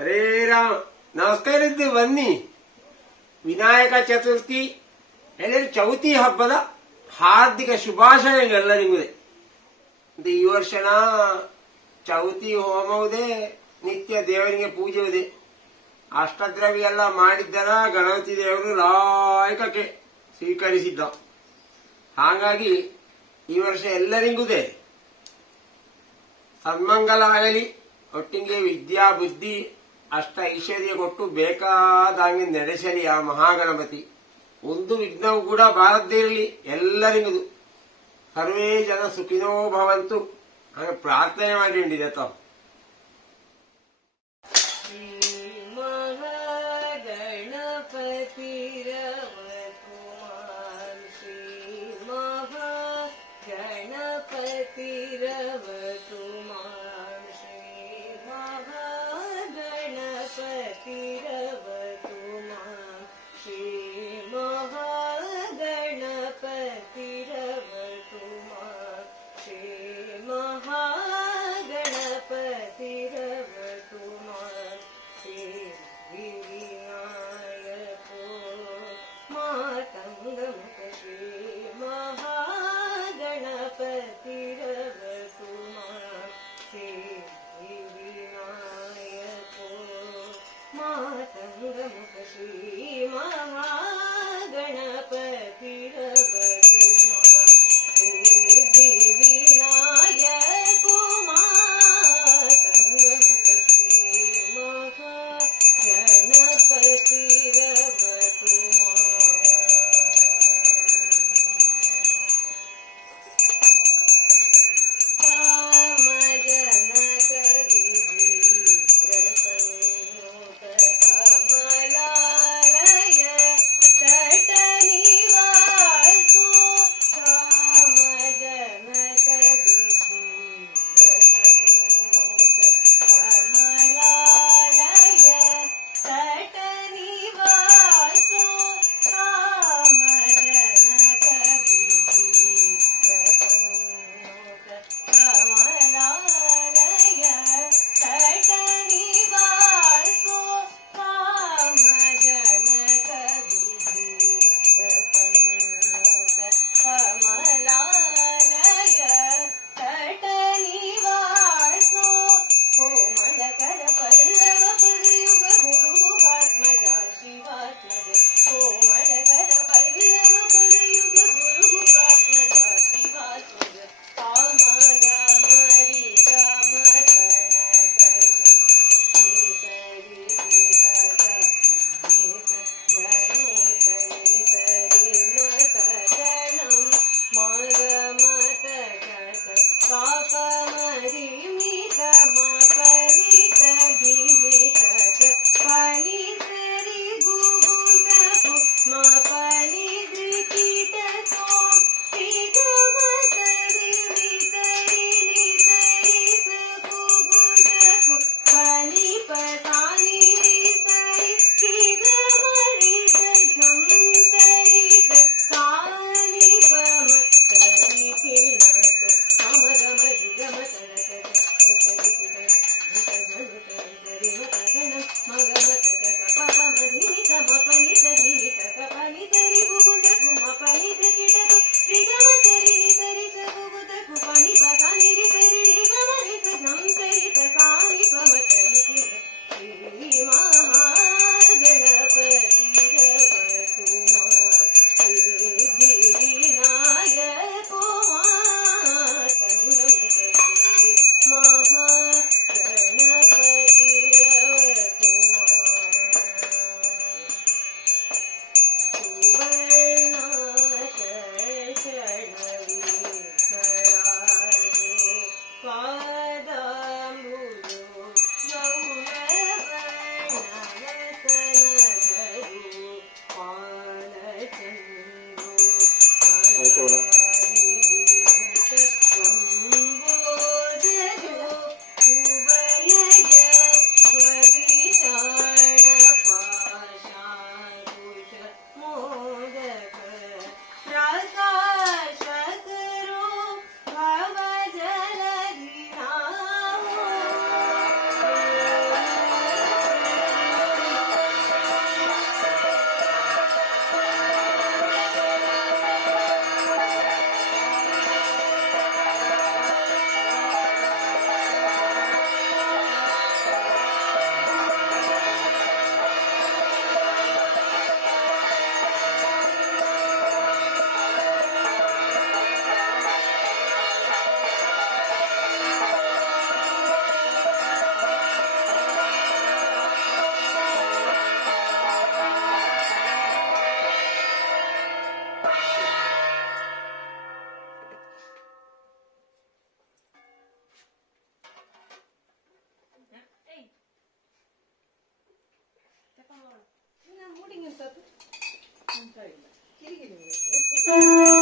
ಹರೇ ರಾಮ ನಮಸ್ಕಾರ ಇದ್ದು ಬನ್ನಿ. ವಿನಾಯಕ ಚತುರ್ಥಿ ಎಲ್ಲರೂ ಚೌತಿ ಹಬ್ಬದ ಹಾರ್ದಿಕ ಶುಭಾಶಯಗಳೆಲ್ಲರಿಗೂ ಇದೆ ಈ ವರ್ಷನ ಚೌತಿ ಹೋಮವುದೇ ನಿತ್ಯ ದೇವರಿಗೆ ಪೂಜೆಯುದೆ ಅಷ್ಟದ್ರವಿ ಎಲ್ಲ ಮಾಡಿದ್ದರ ಗಣಪತಿ ದೇವರು ಲಾಯಕಕ್ಕೆ ಸ್ವೀಕರಿಸಿದ್ದ. ಹಾಗಾಗಿ ಈ ವರ್ಷ ಎಲ್ಲರಿಗೂದೇ ಸನ್ಮಂಗಲ ಆಗಲಿ, ಒಟ್ಟಿಗೆ ವಿದ್ಯಾ, ಬುದ್ಧಿ ಅಷ್ಟ ಐಶ್ವರ್ಯ ಕೊಟ್ಟು ಬೇಕಾದಂಗೆ ನಡೆಸಲಿ ಆ ಮಹಾಗಣಪತಿ. ಒಂದು ವಿಘ್ನವು ಕೂಡ ಬಾರದ್ದಿರಲಿ ಎಲ್ಲರಿಗೂ ಸರ್ವೇ ಜನ ಸುಖಿನೋ ಭವಂತು. ಹಾಗೆ ಪ್ರಾರ್ಥನೆ ಮಾಡಿ ತಾವು. ಗಣಪತಿ श्रीमा Ganpati Ahí te va. Música